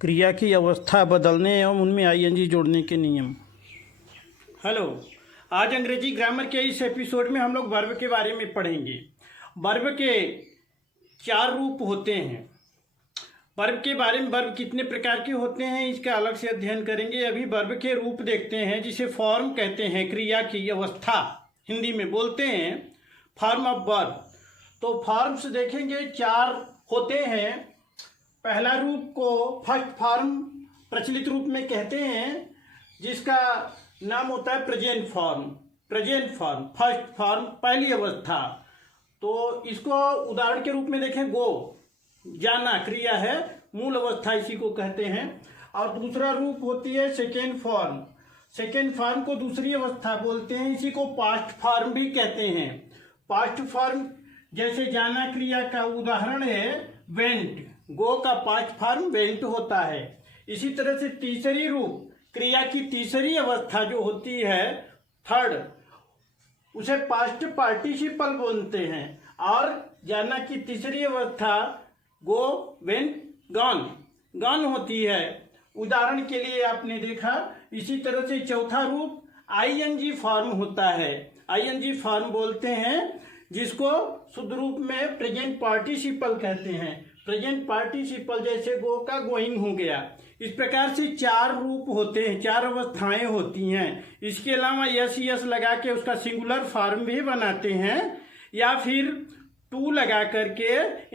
क्रिया की अवस्था बदलने एवं उनमें आईएनजी जोड़ने के नियम। हेलो, आज अंग्रेजी ग्रामर के इस एपिसोड में हम लोग वर्ब के बारे में पढ़ेंगे। वर्ब के 4 रूप होते हैं। वर्ब के बारे में, वर्ब कितने प्रकार के होते हैं इसका अलग से अध्ययन करेंगे। अभी वर्ब के रूप देखते हैं, जिसे फॉर्म कहते हैं। क्रिया की अवस्था हिंदी में बोलते हैं फॉर्म ऑफ वर्ब। तो फॉर्म्स देखेंगे 4 होते हैं। पहला रूप को फर्स्ट फॉर्म प्रचलित रूप में कहते हैं, जिसका नाम होता है present form. Present form, first form, पहली अवस्था। तो इसको उदाहरण के रूप में देखें, गो, जाना क्रिया है, मूल अवस्था इसी को कहते हैं। और दूसरा रूप होती है सेकेंड फॉर्म। सेकेंड फॉर्म को दूसरी अवस्था बोलते हैं, इसी को पास्ट फॉर्म भी कहते हैं। पास्ट फॉर्म जैसे जाना क्रिया का उदाहरण है वेंट। गो का पास्ट फॉर्म वेंट होता है। इसी तरह से तीसरी रूप क्रिया की तीसरी अवस्था जो होती है थर्ड, उसे पास्ट पार्टिसिपल बोलते हैं। और जाना की तीसरी अवस्था गो, वेंट, गॉन, गॉन होती है। उदाहरण के लिए आपने देखा। इसी तरह से चौथा रूप आईएनजी फॉर्म होता है। आईएनजी फॉर्म बोलते हैं, जिसको शुद्ध रूप में प्रेजेंट पार्टिसिपल कहते हैं। प्रेजेंट पार्टिसिपल जैसे गो का गोइंग हो गया। इस प्रकार से 4 रूप होते हैं, 4 अवस्थाएं होती हैं। इसके अलावा यस लगा के उसका सिंगुलर फॉर्म भी बनाते हैं, या फिर टू लगा करके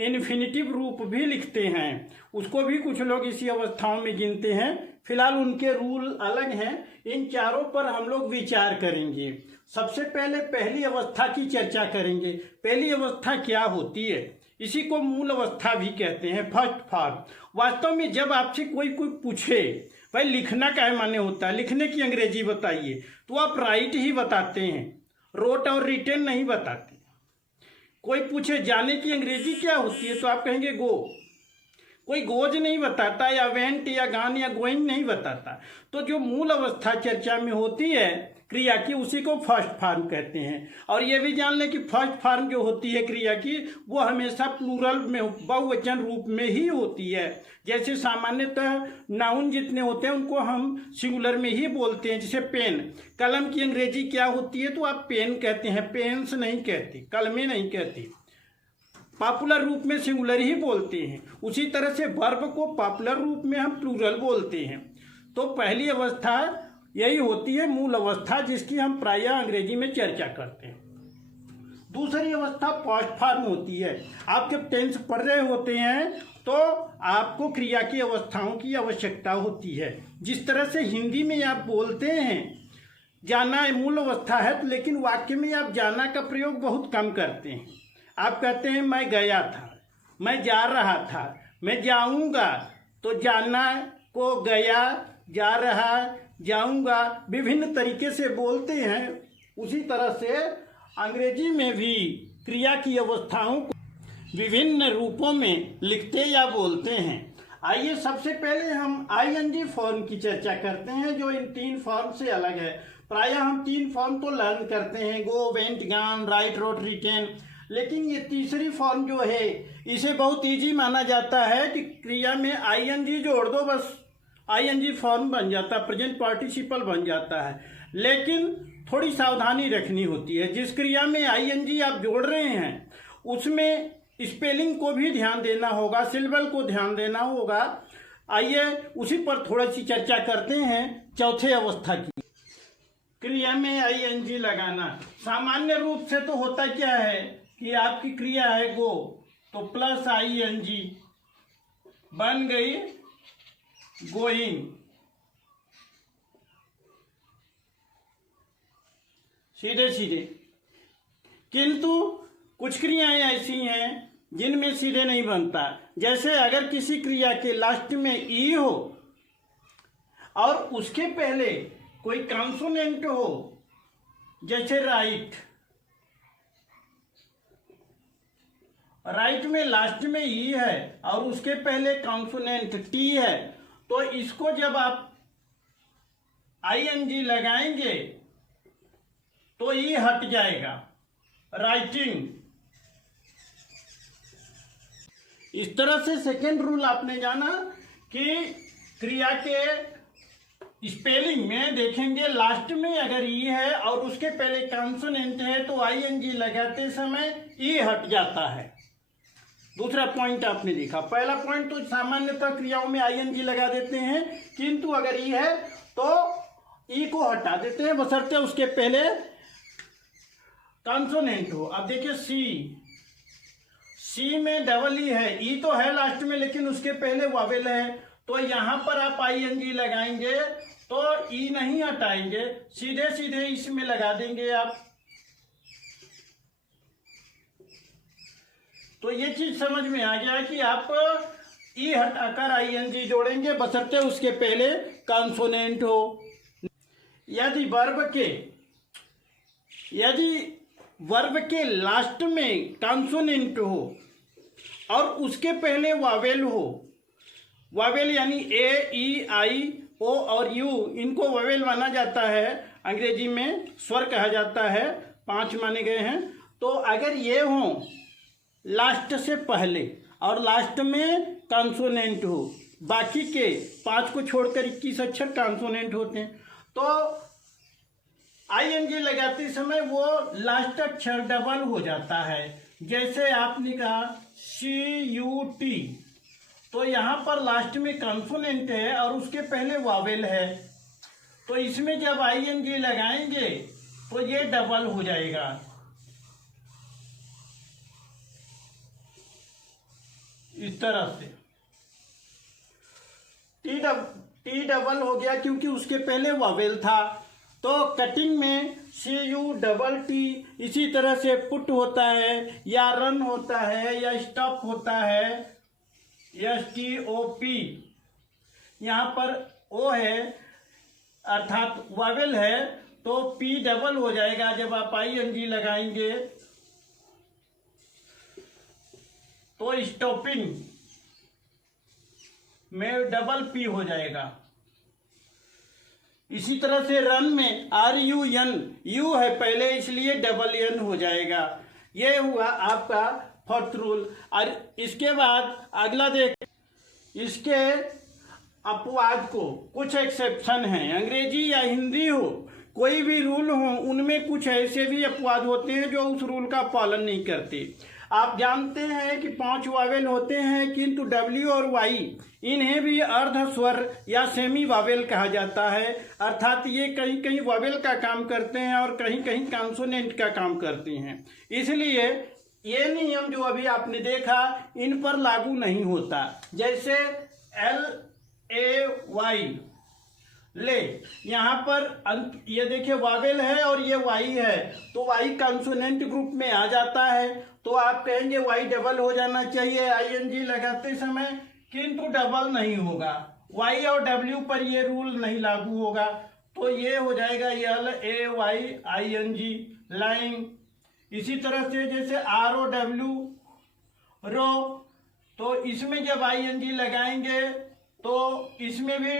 इन्फिनिटिव रूप भी लिखते हैं। उसको भी कुछ लोग इसी अवस्थाओं में गिनते हैं। फिलहाल उनके रूल अलग हैं। इन चारों पर हम लोग विचार करेंगे। सबसे पहले पहली अवस्था की चर्चा करेंगे। पहली अवस्था क्या होती है? इसी को मूल अवस्था भी कहते हैं, फर्स्ट फॉर्म। वास्तव में जब आपसे कोई पूछे भाई लिखना क्या माने होता है, लिखने की अंग्रेजी बताइए, तो आप राइट ही बताते हैं, रोट और रिटेन नहीं बताते। कोई पूछे जाने की अंग्रेजी क्या होती है, तो आप कहेंगे गो। कोई गोज नहीं बताता, या वेंट या गान या गोइंग नहीं बताता। तो जो मूल अवस्था चर्चा में होती है क्रिया की, उसी को फर्स्ट फॉर्म कहते हैं। और ये भी जान लें कि फर्स्ट फॉर्म जो होती है क्रिया की, वो हमेशा प्लूरल में, बहुवचन रूप में ही होती है। जैसे सामान्यतः नाउन जितने होते हैं उनको हम सिंगुलर में ही बोलते हैं। जैसे पेन, कलम की अंग्रेजी क्या होती है, तो आप पेन कहते हैं, पेन्स नहीं कहते, कलमें नहीं कहते। पॉपुलर रूप में सिंगुलर ही बोलते हैं। उसी तरह से वर्ब को पॉपुलर रूप में हम प्लूरल बोलते हैं। तो पहली अवस्था यही होती है, मूल अवस्था, जिसकी हम प्रायः अंग्रेजी में चर्चा करते हैं। दूसरी अवस्था पास्ट फॉर्म होती है। आप जब टेंस पढ़ रहे होते हैं तो आपको क्रिया की अवस्थाओं की आवश्यकता होती है। जिस तरह से हिंदी में आप बोलते हैं जाना मूल अवस्था है, लेकिन वाक्य में आप जाना का प्रयोग बहुत कम करते हैं। आप कहते हैं मैं गया था, मैं जा रहा था, मैं जाऊंगा। तो जाना को गया, जा रहा, जाऊंगा, विभिन्न तरीके से बोलते हैं। उसी तरह से अंग्रेजी में भी क्रिया की अवस्थाओं को विभिन्न रूपों में लिखते या बोलते हैं। आइए सबसे पहले हम आईएनजी फॉर्म की चर्चा करते हैं, जो इन 3 फॉर्म से अलग है। प्रायः हम 3 फॉर्म तो लर्न करते हैं, go, went, gone, write, wrote, written. लेकिन ये तीसरी फॉर्म जो है, इसे बहुत इजी माना जाता है कि क्रिया में आईएनजी जोड़ दो, बस आईएनजी फॉर्म बन जाता है, प्रेजेंट पार्टिसिपल बन जाता है। लेकिन थोड़ी सावधानी रखनी होती है। जिस क्रिया में आईएनजी आप जोड़ रहे हैं उसमें स्पेलिंग को भी ध्यान देना होगा, सिलेबल को ध्यान देना होगा। आइए उसी पर थोड़ी सी चर्चा करते हैं। चौथे अवस्था की क्रिया में आईएनजी लगाना। सामान्य रूप से तो होता क्या है कि आपकी क्रिया है गो, तो प्लस आईएनजी बन गई गोइंग, सीधे सीधे। किंतु कुछ क्रियाएं ऐसी हैं जिनमें सीधे नहीं बनता। जैसे अगर किसी क्रिया के लास्ट में ई हो और उसके पहले कोई कॉन्सोनेंट हो, जैसे राइट, राइट में लास्ट में ई है और उसके पहले कॉन्सोनेंट टी है, तो इसको जब आप आईएनजी लगाएंगे तो ई हट जाएगा। राइटिंग। इस तरह से सेकेंड रूल आपने जाना कि क्रिया के स्पेलिंग में देखेंगे लास्ट में अगर ई है और उसके पहले कॉन्सोनेंट है तो आईएनजी लगाते समय ई हट जाता है। दूसरा पॉइंट आपने देखा। पहला पॉइंट तो सामान्यतः क्रियाओं में आईएनजी लगा देते हैं, किंतु अगर ई है तो ई को हटा देते हैं बशर्ते उसके पहले कॉन्सोनेंट हो। अब देखिए सी में डबल ई है, ई तो है लास्ट में लेकिन उसके पहले वावेल है, तो यहां पर आप आईएनजी लगाएंगे तो ई नहीं हटाएंगे, सीधे सीधे इसमें लगा देंगे आप। तो ये चीज समझ में आ गया कि आप ई हटाकर आईएनजी जोड़ेंगे बशर्ते उसके पहले कॉन्सोनेंट हो। यदि वर्ब के लास्ट में कॉन्सोनेंट हो और उसके पहले वावेल हो, वावेल यानी ए, ई, आई, ओ और यू, इनको वावेल माना जाता है, अंग्रेजी में स्वर कहा जाता है, 5 माने गए हैं। तो अगर ये हो लास्ट से पहले और लास्ट में कॉन्सोनेंट हो, बाकी के 5 को छोड़कर 21 अक्षर कॉन्सोनेंट होते हैं, तो आईएनजी लगाते समय वो लास्ट अक्षर डबल हो जाता है। जैसे आपने कहा CUT, तो यहाँ पर लास्ट में कॉन्सोनेंट है और उसके पहले वावेल है, तो इसमें जब आईएनजी लगाएंगे तो ये डबल हो जाएगा। इस तरह से टी डबल हो गया क्योंकि उसके पहले वावेल था। तो कटिंग में CUT। इसी तरह से पुट होता है या रन होता है या स्टॉप होता है, STOP। यहाँ पर ओ है अर्थात वावेल है, तो P डबल हो जाएगा जब आप आईएनजी लगाएंगे। तो स्टॉपिंग में डबल P हो जाएगा। इसी तरह से रन में RUN, यू है पहले इसलिए डबल N हो जाएगा। ये हुआ आपका फोर्थ रूल। और इसके बाद अगला देख, इसके अपवाद को कुछ एक्सेप्शन हैं, अंग्रेजी या हिंदी हो, कोई भी रूल हो, उनमें कुछ ऐसे भी अपवाद होते हैं जो उस रूल का पालन नहीं करते। आप जानते हैं कि 5 वावेल होते हैं, किंतु W और Y इन्हें भी अर्ध स्वर या सेमी वावेल कहा जाता है, अर्थात ये कहीं कहीं वावेल का काम करते हैं और कहीं कहीं कॉन्सोनेंट का काम करते हैं। इसलिए ये नियम जो अभी आपने देखा इन पर लागू नहीं होता। जैसे LAY, ले, यहाँ पर ये देखिए वावेल है और ये वाई है, तो वाई कॉन्सोनेंट ग्रुप में आ जाता है, तो आप कहेंगे वाई डबल हो जाना चाहिए आईएनजी लगाते समय, किंतु डबल नहीं होगा। वाई और डब्ल्यू पर ये रूल नहीं लागू होगा, तो ये हो जाएगा LAYING, लाइंग। इसी तरह से जैसे ROW, रो, तो इसमें जब आईएनजी लगाएंगे तो इसमें भी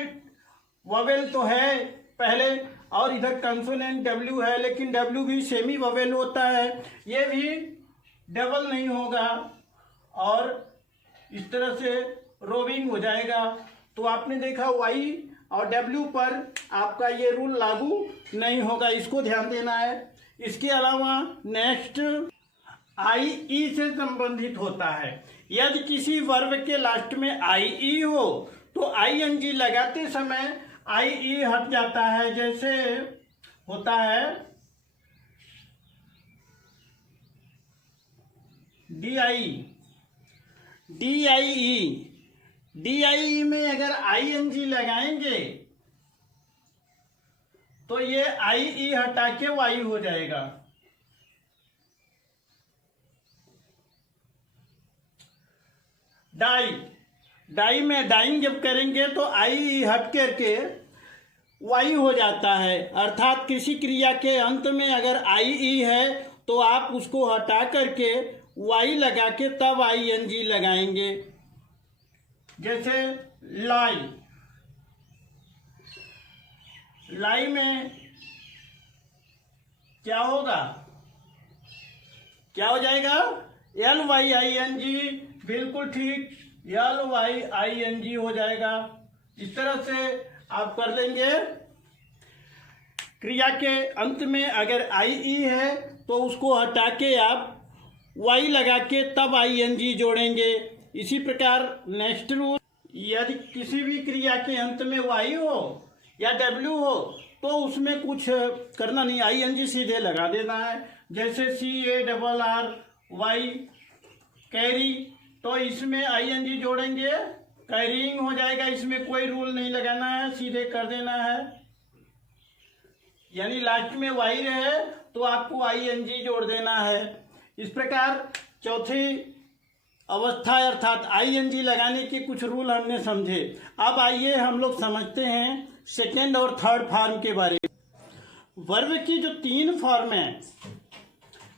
वावेल तो है पहले और इधर कंसोनेंट डब्ल्यू है, लेकिन डब्ल्यू भी सेमी वावेल होता है, ये भी डबल नहीं होगा और इस तरह से रोविंग हो जाएगा। तो आपने देखा वाई और डब्ल्यू पर आपका ये रूल लागू नहीं होगा, इसको ध्यान देना है। इसके अलावा नेक्स्ट IE से संबंधित होता है। यदि किसी वर्ब के लास्ट में IE हो तो ING लगाते समय IE हट जाता है। जैसे होता है DIE में अगर ING लगाएंगे तो ये IE हटा के Y हो जाएगा। डाई में डाइंग जब करेंगे तो IE हट करके Y हो जाता है, अर्थात किसी क्रिया के अंत में अगर IE है तो आप उसको हटा करके Y लगा के तब ING लगाएंगे। जैसे लाई में क्या होगा, क्या हो जाएगा, LYING, बिल्कुल ठीक, LYING हो जाएगा। इस तरह से आप कर लेंगे। क्रिया के अंत में अगर IE है तो उसको हटा के आप Y लगा के तब ING जोड़ेंगे। इसी प्रकार नेक्स्ट रूल, यदि किसी भी क्रिया के अंत में Y हो या W हो तो उसमें कुछ करना नहीं, ING सीधे लगा देना है। जैसे CARRY कैरी, तो इसमें ING जोड़ेंगे, कैरिंग हो जाएगा। इसमें कोई रूल नहीं लगाना है, सीधे कर देना है। यानी लास्ट में Y रहे तो आपको ING जोड़ देना है। इस प्रकार चौथी अवस्था अर्थात ING लगाने के कुछ रूल हमने समझे। अब आइए हम लोग समझते हैं सेकेंड और थर्ड फॉर्म के बारे में। वर्ब की जो 3 फॉर्म है,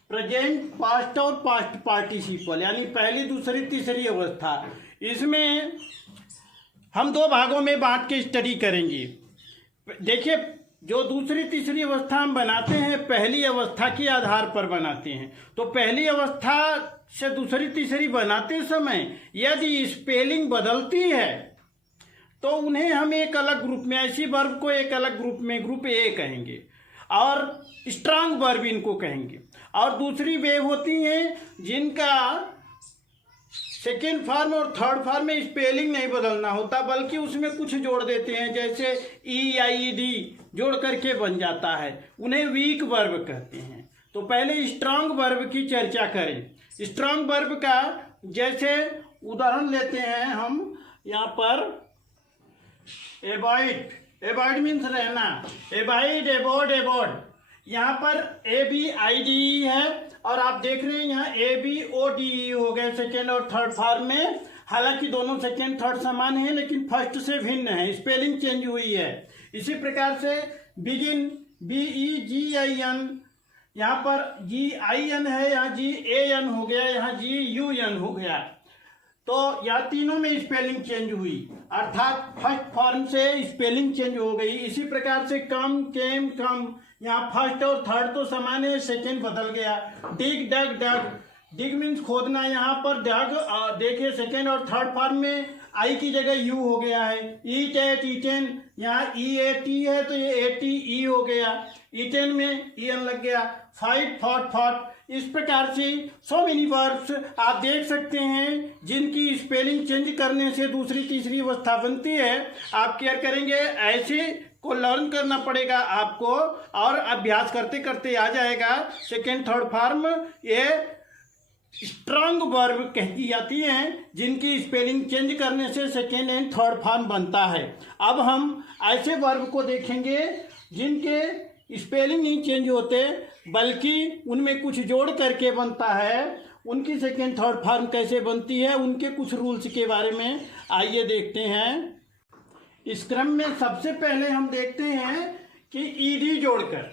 प्रेजेंट, पास्ट और पास्ट पार्टिसिपल, यानी पहली, दूसरी, तीसरी अवस्था, इसमें हम 2 भागों में बांट के स्टडी करेंगे। देखिए, जो दूसरी तीसरी अवस्था हम बनाते हैं पहली अवस्था के आधार पर बनाते हैं। तो पहली अवस्था से दूसरी तीसरी बनाते समय यदि स्पेलिंग बदलती है तो उन्हें हम एक अलग ग्रुप में, ऐसी वर्ब को एक अलग ग्रुप में, ग्रुप ए कहेंगे और स्ट्रांग वर्ब इनको कहेंगे। और दूसरी वेव होती हैं जिनका सेकेंड फॉर्म और थर्ड फॉर्म में स्पेलिंग नहीं बदलना होता बल्कि उसमें कुछ जोड़ देते हैं, जैसे EIED जोड़ करके बन जाता है, उन्हें वीक वर्ब कहते हैं। तो पहले स्ट्रांग वर्ब की चर्चा करें। स्ट्रांग वर्ब का जैसे उदाहरण लेते हैं हम यहाँ पर, एवॉइड, एवॉइड मीन्स रहना, एवॉइड, एबोर्ड, एबोर्ड, यहाँ पर ABIDE है और आप देख रहे हैं यहाँ ABODE हो गए सेकेंड और थर्ड फॉर्म में। हालांकि दोनों सेकेंड थर्ड समान है लेकिन फर्स्ट से भिन्न है, स्पेलिंग चेंज हुई है। इसी प्रकार से बिगिन, BEGIN, यहाँ पर GIN है, यहाँ GAN हो गया, यहाँ GUN हो गया। तो यह तीनों में स्पेलिंग चेंज हुई, अर्थात फर्स्ट फॉर्म से स्पेलिंग चेंज हो गई। इसी प्रकार से कम, केम, कम, यहाँ फर्स्ट और थर्ड तो समान है, सेकेंड बदल गया। डिग, डग, डग, डिग मीन्स खोदना, यहाँ पर डग, देखिए सेकेंड और थर्ड फॉर्म में आई की जगह यू हो गया है। ईट, एट, ईटेन, यहाँ EAT है तो ये ATE हो गया, ईटेन में EN लग गया। फाइट, फॉट, फॉट, इस प्रकार से सो मेनी वर्ब्स आप देख सकते हैं जिनकी स्पेलिंग चेंज करने से दूसरी तीसरी अवस्था बनती है। आप केयर करेंगे, ऐसे को लर्न करना पड़ेगा आपको और अभ्यास करते करते आ जाएगा। सेकेंड थर्ड फॉर्म ये स्ट्रांग वर्ब कहती जाती हैं जिनकी स्पेलिंग चेंज करने से सेकेंड एंड थर्ड फॉर्म बनता है। अब हम ऐसे वर्ब को देखेंगे जिनके स्पेलिंग नहीं चेंज होते बल्कि उनमें कुछ जोड़ करके बनता है। उनकी सेकेंड थर्ड फॉर्म कैसे बनती है, उनके कुछ रूल्स के बारे में आइए देखते हैं। इस क्रम में सबसे पहले हम देखते हैं कि ED जोड़कर,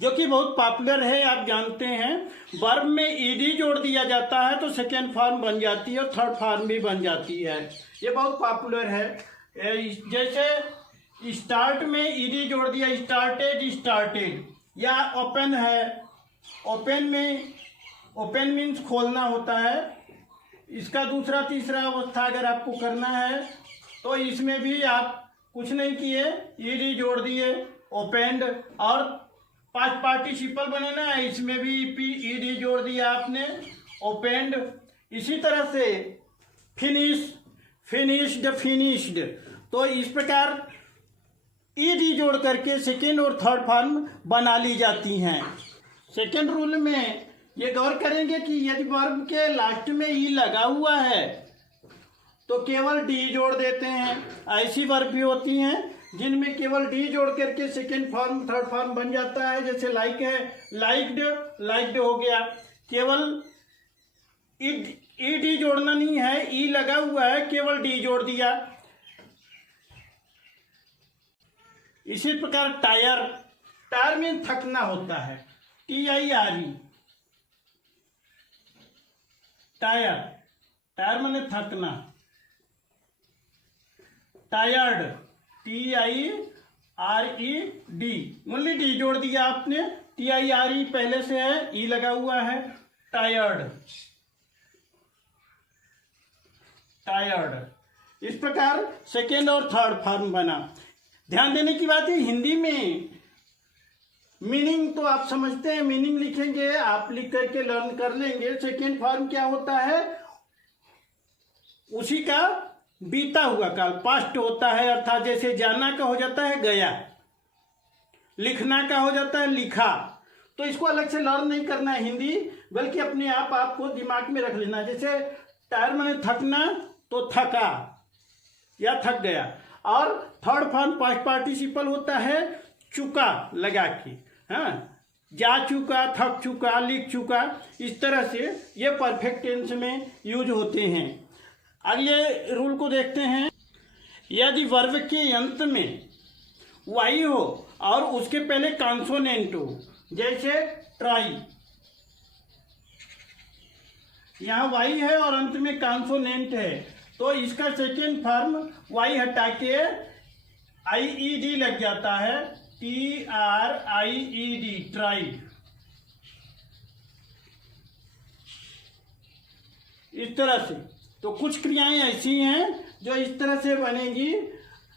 जो कि बहुत पॉपुलर है, आप जानते हैं। वर्ब में ED जोड़ दिया जाता है तो सेकेंड फॉर्म बन जाती है और थर्ड फॉर्म भी बन जाती है, ये बहुत पॉपुलर है। जैसे स्टार्ट में ED जोड़ दिया, स्टार्टेड, स्टार्टेड, या ओपन है, ओपन में, ओपन मीन्स खोलना होता है। इसका दूसरा तीसरा अवस्था अगर आपको करना है तो इसमें भी आप कुछ नहीं किए, ED जोड़ दिए, ओपेंड, और पास्ट पार्टिसिपल बनाना है, इसमें भी ED जोड़ दिया आपने, ओपेंड। इसी तरह से फिनिश, फिनिश्ड, फिनिश्ड, तो इस प्रकार ED जोड़ करके सेकेंड और थर्ड फॉर्म बना ली जाती हैं। सेकेंड रूल में ये गौर करेंगे कि यदि वर्ब के लास्ट में E लगा हुआ है तो केवल D जोड़ देते हैं। ऐसी वर्ब भी होती हैं जिनमें केवल D जोड़ करके सेकेंड फॉर्म थर्ड फॉर्म बन जाता है, जैसे लाइक है, लाइक्ड, लाइक्ड हो गया, केवल ED जोड़ना नहीं है, E लगा हुआ है, केवल D जोड़ दिया। इसी प्रकार टायर, टायर में थकना होता है, TIRE, टायर, टायर माने थकना। Tired, TIRED, RED, only D जोड़ दिया आपने, TIRE पहले से है, ई लगा हुआ है, टायर्ड। इस प्रकार सेकेंड और थर्ड फॉर्म बना। ध्यान देने की बात है, हिंदी में मीनिंग तो आप समझते हैं, मीनिंग लिखेंगे, आप लिख करके लर्न कर लेंगे। सेकेंड फॉर्म क्या होता है, उसी का बीता हुआ काल, पास्ट होता है, अर्थात जैसे जाना का हो जाता है गया, लिखना का हो जाता है लिखा। तो इसको अलग से लर्न नहीं करना है हिंदी, बल्कि अपने आप आपको दिमाग में रख लेना। जैसे टायर माने थकना, तो थका या थक गया। और थर्ड फॉर्म पास्ट पार्टिसिपल होता है चुका लगा के, हाँ, जा चुका, थक चुका, लिख चुका, इस तरह से ये परफेक्ट टेंस में यूज होते हैं। अगले रूल को देखते हैं। यदि वर्ब के अंत में वाई हो और उसके पहले कॉन्सोनेंट हो, जैसे ट्राई, यहाँ वाई है और अंत में कॉन्सोनेंट है, तो इसका सेकेंड फॉर्म वाई हटा के IED लग जाता है, TRIED, ट्राई। इस तरह से तो कुछ क्रियाएं ऐसी हैं जो इस तरह से बनेगी,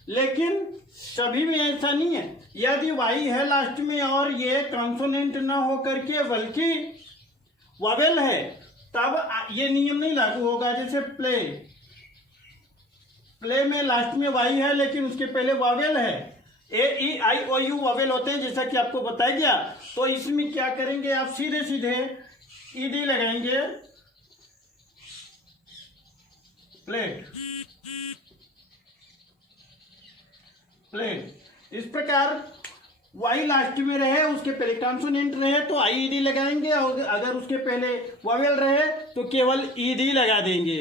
लेकिन सभी में ऐसा नहीं है। यदि वाई है लास्ट में और ये कॉन्सोनेंट ना हो करके बल्कि वॉवेल है, तब ये नियम नहीं लागू होगा। जैसे प्ले, प्ले में लास्ट में वाई है लेकिन उसके पहले वॉवेल है, AEIOU वॉवेल होते हैं, जैसा कि आपको बताया गया। तो इसमें क्या करेंगे, आप सीधे सीधे ED लगाएंगे, प्लेट, प्लेट। इस प्रकार वाई लास्ट में रहे, उसके पहले कॉन्सोनेंट रहे तो IED लगाएंगे, और अगर उसके पहले वॉवेल रहे तो केवल ED लगा देंगे।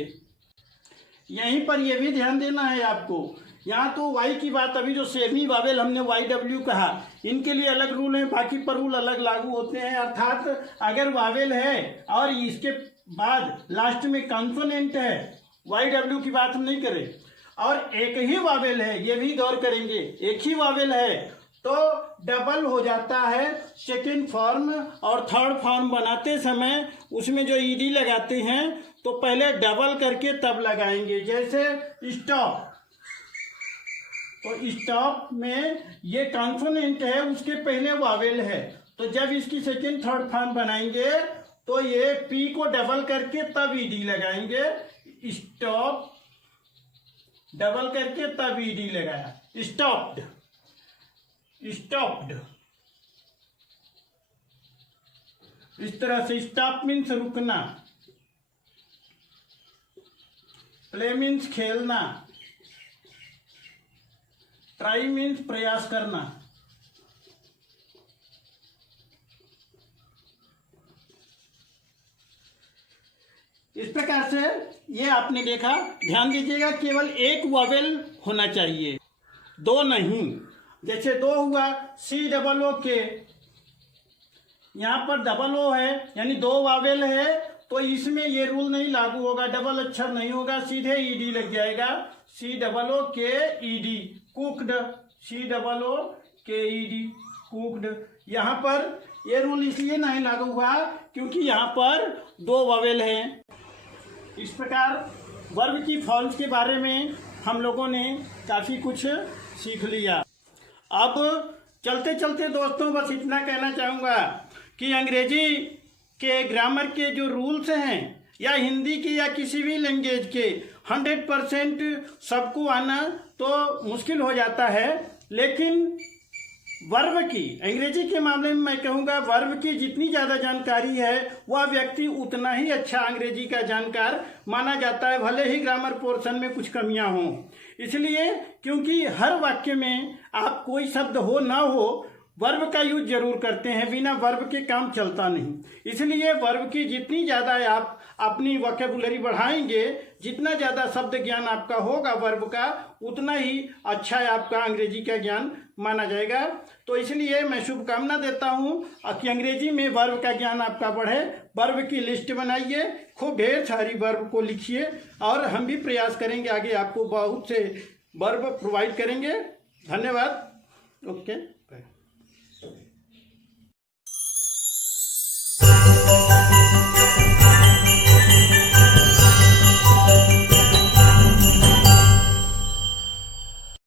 यहीं पर यह भी ध्यान देना है आपको, यहाँ तो वाई की बात, अभी जो सेमी वॉवेल हमने YW कहा, इनके लिए अलग रूल है, बाकी पर रूल अलग लागू होते हैं। अर्थात अगर वॉवेल है और इसके बाद लास्ट में कॉन्सोनेंट है, YW की बात हम नहीं करें, और एक ही वॉवेल है, ये भी गौर करेंगे, एक ही वॉवेल है तो डबल हो जाता है सेकेंड फॉर्म। और थर्ड फॉर्म बनाते समय उसमें जो ED लगाते हैं तो पहले डबल करके तब लगाएंगे। जैसे स्टॉप, तो स्टॉप में ये कॉन्सोनेंट है, उसके पहले वॉवेल है, तो जब इसकी सेकेंड थर्ड फॉर्म बनाएंगे तो ये P को डबल करके तब ED लगाएंगे। स्टॉप डबल करके तब ED लगाया, स्टॉप्ड, स्टॉप्ड। इस तरह से स्टॉप मीन्स रुकना, प्ले मीन्स खेलना, ट्राई मीन्स प्रयास करना। इस प्रकार से ये आपने देखा। ध्यान दीजिएगा, केवल एक वॉवेल होना चाहिए, दो नहीं। जैसे दो हुआ COO, यहाँ पर डबल ओ है, यानी दो वॉवेल है, तो इसमें ये रूल नहीं लागू होगा, डबल अक्षर नहीं होगा, सीधे ED लग जाएगा, COOKED, कुक्ड, COOKED, कुक्ड। यहाँ पर ये रूल इसलिए नहीं लागू हुआ क्योंकि यहाँ पर दो वॉवेल हैं। इस प्रकार वर्ब की फॉर्म्स के बारे में हम लोगों ने काफ़ी कुछ सीख लिया। अब चलते चलते दोस्तों बस इतना कहना चाहूँगा कि अंग्रेजी के ग्रामर के जो रूल्स हैं, या हिंदी की या किसी भी लैंग्वेज के 100% सबको आना तो मुश्किल हो जाता है, लेकिन वर्ब की, अंग्रेजी के मामले में मैं कहूँगा वर्ब की जितनी ज़्यादा जानकारी है वह व्यक्ति उतना ही अच्छा अंग्रेजी का जानकार माना जाता है, भले ही ग्रामर पोर्शन में कुछ कमियां हों। इसलिए क्योंकि हर वाक्य में आप कोई शब्द हो ना हो वर्ब का यूज जरूर करते हैं, बिना वर्ब के काम चलता नहीं। इसलिए वर्ब की जितनी ज़्यादा आप अपनी वोकैबुलरी बढ़ाएंगे, जितना ज़्यादा शब्द ज्ञान आपका होगा वर्ब का, उतना ही अच्छा आपका अंग्रेजी का ज्ञान माना जाएगा। तो इसलिए मैं शुभकामना देता हूँ कि अंग्रेजी में वर्ब का ज्ञान आपका बढ़े। वर्ब की लिस्ट बनाइए, खूब ढेर सारी वर्ब को लिखिए, और हम भी प्रयास करेंगे आगे आपको बहुत से वर्ब प्रोवाइड करेंगे। धन्यवाद। ओके।